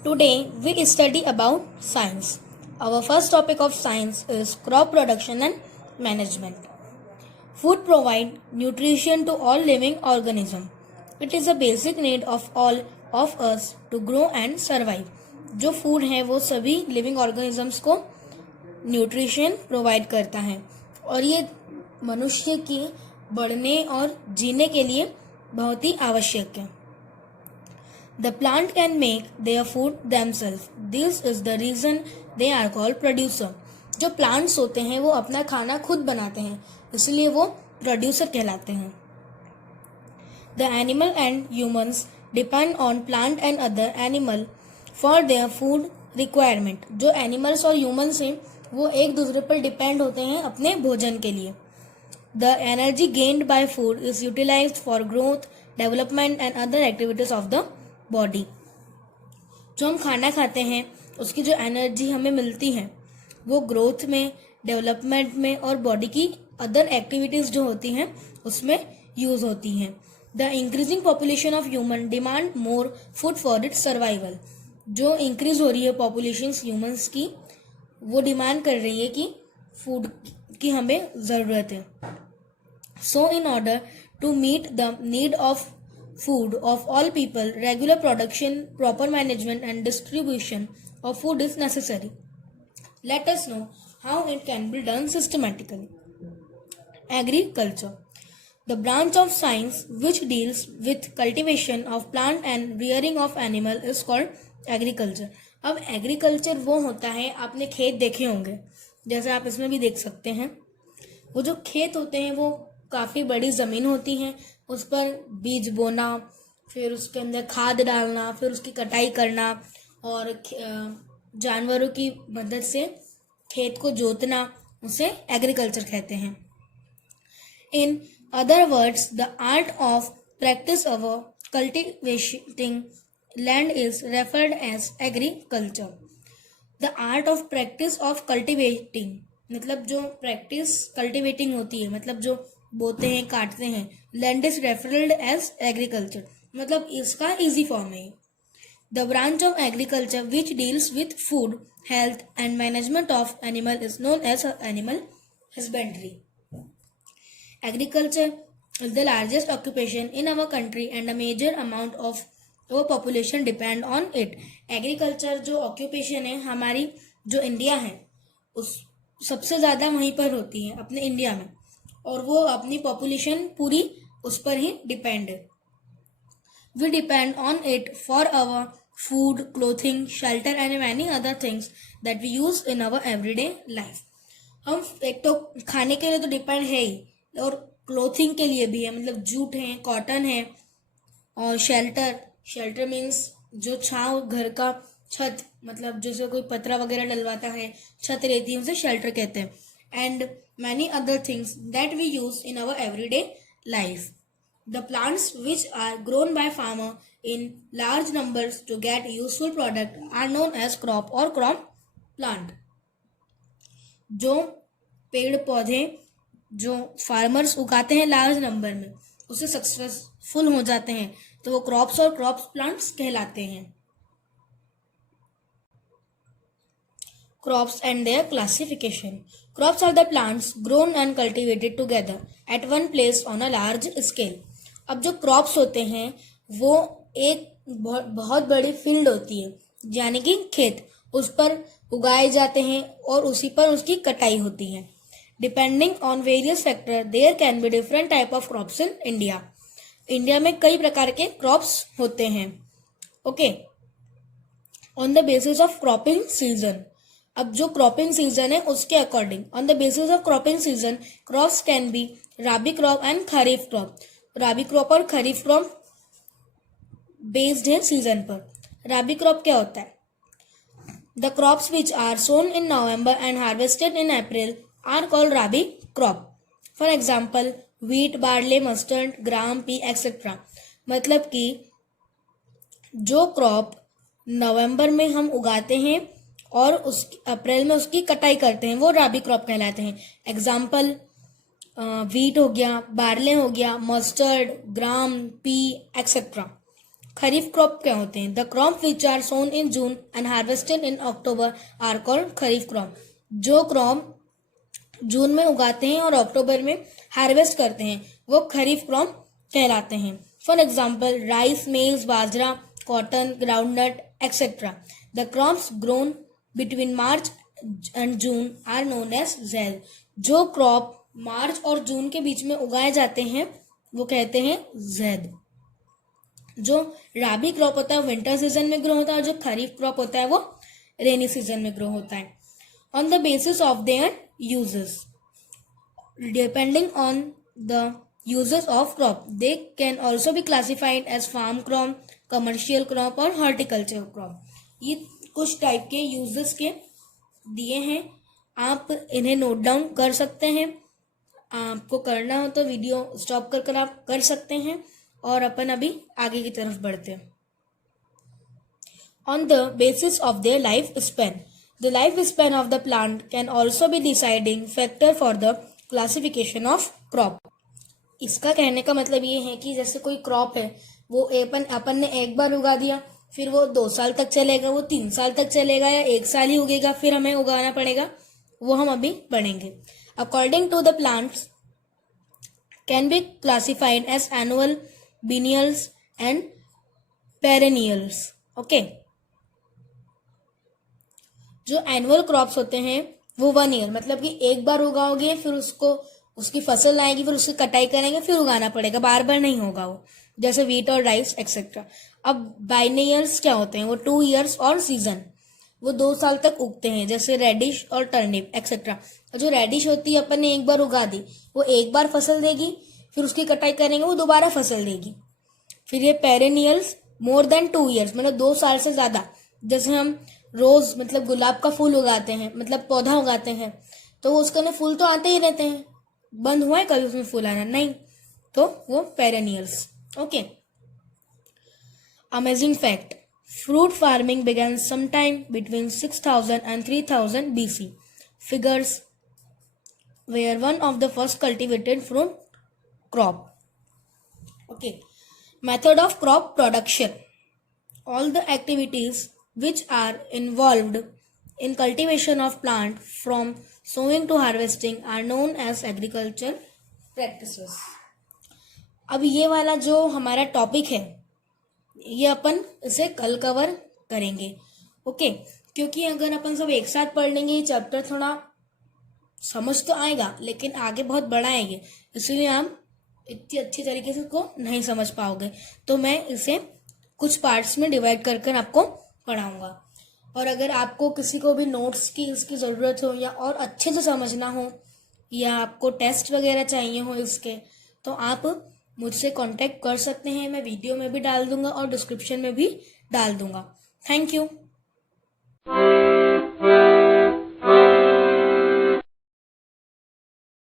Today we study about science. Our first topic of science is crop production and management. Food provides nutrition to all living organisms. It is a basic need of all of us to grow and survive. जो food है वो सभी living organisms को nutrition provide करता है और ये मनुष्य की बढ़ने और जीने के लिए बहुत ही आवश्यक है. The plant can make their food themselves. This is the reason they are called producer. जो प्लांट्स होते हैं वो अपना खाना खुद बनाते हैं, इसलिए वो प्रोड्यूसर कहलाते हैं. The animal and humans depend on plant and other animal for their food requirement. जो एनिमल्स और ह्यूमंस हैं वो एक दूसरे पर डिपेंड होते हैं अपने भोजन के लिए. The energy gained by food is utilized for growth, development and other activities of the body. जो हम खाना खाते हैं उसकी जो एनर्जी हमें मिलती है वो ग्रोथ में, डेवलपमेंट में और बॉडी की अदर एक्टिविटीज जो होती हैं उसमें यूज होती हैं. The increasing population of human demand more food for its survival. जो इंक्रीज हो रही है पॉपुलेशन ह्यूमंस की वो डिमांड कर रही है कि फूड की हमें ज़रूरत है. So in order to meet the need of food of all people, regular production, proper management and distribution of food is necessary. Let us know how it can be done systematically. Agriculture, the branch of science which deals with cultivation of plant and rearing of animal is called agriculture. अब agriculture वो होता है, आपने खेत देखे होंगे जैसे आप इसमें भी देख सकते हैं. वो जो खेत होते हैं वो काफ़ी बड़ी ज़मीन होती है, उस पर बीज बोना, फिर उसके अंदर खाद डालना, फिर उसकी कटाई करना और जानवरों की मदद से खेत को जोतना, उसे एग्रीकल्चर कहते हैं. In other words the art of practice of cultivating land is referred as agriculture. The art of practice of cultivating मतलब जो प्रैक्टिस कल्टिवेटिंग होती है, मतलब जो बोते हैं, काटते हैं. Land is referred as agriculture मतलब इसका इजी फॉर्म है. The branch of agriculture which deals with food, health and management of animal is known as animal husbandry. Agriculture is the largest occupation in our country and a major amount of our population depend on it. Agriculture जो occupation है हमारी जो India है उस सबसे ज़्यादा वहीं पर होती है अपने इंडिया में, और वो अपनी पॉपुलेशन पूरी उस पर ही डिपेंड है. We depend on it for our food, clothing, shelter and many other things that we use in our everyday life. हम एक तो खाने के लिए तो डिपेंड है ही, और क्लोथिंग के लिए भी है, मतलब जूट है, कॉटन है, और शेल्टर मीन्स जो छांव, घर का छत, मतलब जैसे कोई पतरा वगैरह डलवाता है, छत रहती है, उसे शेल्टर कहते हैं. And many other things that we use in our everyday life. The plants which are grown by farmer in large numbers to get useful product are known as crop or crop plant. जो पेड़ पौधे जो farmers उगाते हैं large number में, उससे successful हो जाते हैं तो वो क्रॉप्स और क्रॉप प्लांट्स कहलाते हैं. Crops and their classification. Crops are the plants grown and cultivated together at one place on a large scale. अब जो क्रॉप्स होते हैं वो एक बहुत बड़ी फील्ड होती है, यानी कि खेत, उस पर उगाए जाते हैं और उसी पर उसकी कटाई होती है. Depending on various factor there can be different type of crops in India. India में कई प्रकार के क्रॉप्स होते हैं. Okay, on the basis of cropping season. अब जो क्रॉपिंग सीजन है उसके according, on the basis of cropping season, crops can be rabi crop and kharif crop. Rabi crop और खरीफ क्रॉप बेस्ड है सीजन पर. राबी क्रॉप क्या होता है? The crops which are sown in November and harvested in April are called rabi crop. For example wheat, barley, mustard, gram, pea etcetera. मतलब कि जो crop नवंबर में हम उगाते हैं और उस अप्रैल में उसकी कटाई करते हैं वो राबी क्रॉप कहलाते हैं. एग्जाम्पल व्हीट हो गया, बार्ले हो गया, mustard, gram, pea etcetera. Kharif crop क्या होते हैं? The crop which are sown in June and harvested in October are called kharif crop. जो क्रॉप जून में उगाते हैं और अक्टूबर में हार्वेस्ट करते हैं वो खरीफ क्रॉप कहलाते हैं। फॉर एग्जाम्पल राइस, मेज, बाजरा, cotton, groundnut etcetera. The crops grown between March and June are known as Zaid. जो क्रॉप मार्च और जून के बीच में उगाए जाते हैं वो कहते हैं ज़ैद। जो राबी क्रॉप होता है विंटर सीजन में ग्रो होता है और जो खरीफ क्रॉप होता है वो रेनी सीजन में ग्रो होता है। On the basis of their uses, depending on the uses of crop, they can also be classified as farm crop, commercial crop और horticulture crop। ये कुछ टाइप के uses के दिए हैं, आप इन्हें नोट डाउन कर सकते हैं। आपको करना हो तो वीडियो स्टॉप कर आप कर सकते हैं और अपन अभी आगे की तरफ बढ़ते हैं। On the basis of their life span, the life span of the plant can also be deciding factor for the classification of crop। इसका कहने का मतलब ये है कि जैसे कोई क्रॉप है वो अपन ने एक बार उगा दिया, फिर वो 2 साल तक चलेगा, वो 3 साल तक चलेगा या 1 साल ही उगेगा, फिर हमें उगाना पड़ेगा, वो हम अभी पढ़ेंगे। According to the plants can be classified as annual, biennials and perennials. Okay, जो एनुअल क्रॉप्स होते हैं वो 1 ईयर मतलब कि एक बार उगाओगे, फिर उसकी फसल आएगी, फिर उसकी कटाई करेंगे, फिर उगाना पड़ेगा, बार बार नहीं होगा वो, जैसे वीट और राइस एक्सेट्रा। अब बाइनियर्स क्या होते हैं? वो 2 ईयर्स और सीजन, वो 2 साल तक उगते हैं, जैसे रेडिश और टर्निप एक्सेट्रा। जो रेडिश होती है अपन ने एक बार उगा दी, वो एक बार फसल देगी, फिर उसकी कटाई करेंगे, वो दोबारा फसल देगी। फिर ये पेरेनियल्स मोर देन 2 ईयर्स मतलब 2 साल से ज्यादा, जैसे हम रोज मतलब गुलाब का फूल उगाते हैं, मतलब पौधा उगाते हैं, तो उसके फूल तो आते ही रहते हैं, बंद हुआ है कभी उसमें फूल आना? नहीं, तो वो perennials. Okay, amazing fact, fruit farming began sometime between 6000 and 3000 BC. Figures were one of the first cultivated fruit crop. Okay, method of crop production. All the activities which are involved in cultivation of plant from sowing to harvesting are known as agriculture practices। अब ये वाला जो हमारा topic है ये अपन इसे कल cover करेंगे। ओके, क्योंकि अगर अपन सब एक साथ पढ़ लेंगे ये चैप्टर थोड़ा समझ तो आएगा लेकिन आगे बहुत बड़ा है ये, इसलिए हम इतनी अच्छी तरीके से इसको नहीं समझ पाओगे, तो मैं इसे कुछ पार्ट्स में डिवाइड कर कर आपको पढ़ाऊंगा। और अगर आपको किसी को भी नोट्स की इसकी ज़रूरत हो या और अच्छे से समझना हो या आपको टेस्ट वगैरह चाहिए हो इसके, तो आप मुझसे कांटेक्ट कर सकते हैं। मैं वीडियो में भी डाल दूंगा और डिस्क्रिप्शन में भी डाल दूंगा। Thank you.